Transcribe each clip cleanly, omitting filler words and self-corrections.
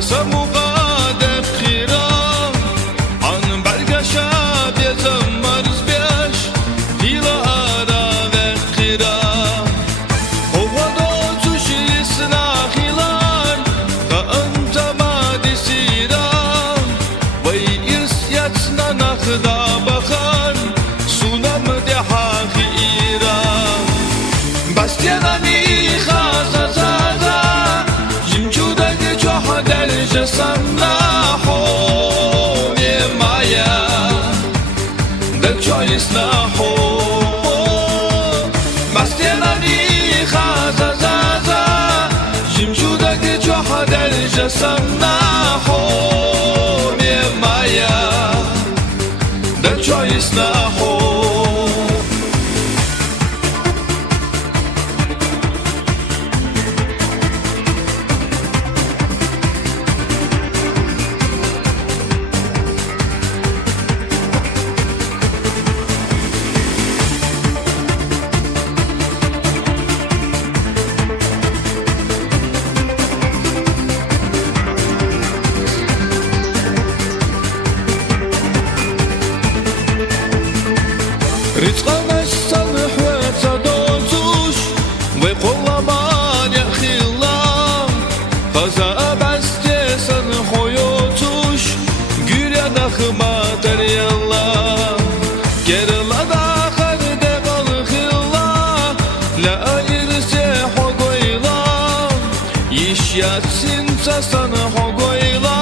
مقادف خيرام عن برقشا بيزم مرز بيش هيلا آرا وخيرام هو دوتو شيسنا خيلان فأنت ما دي سيرام ويرس يتنا نخدا بخان سونم دي حاخي إيرام باستياناني خازا زادا جمجودك جوحا درجة سمناحو ميمايا دك جويس ناحو باستياناني خازا زادا جمجودك جوحا درجة سمناحو ميمايا دك جويس ناحو رزقنا الصالح وتدوتوش وقلمان يا خيلام خزا بس جسن حيوتوش güya daxma teriyalla gerla daxar de balxilla la irse hogoyla iş yatsin sana hogoyla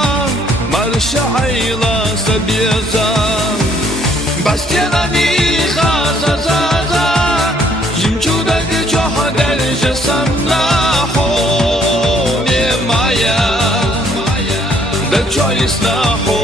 marşa ayla sabiza bastianani خازا زازا جمجودك جوحا درجة سمناحو ميمايا دك جويس ناحو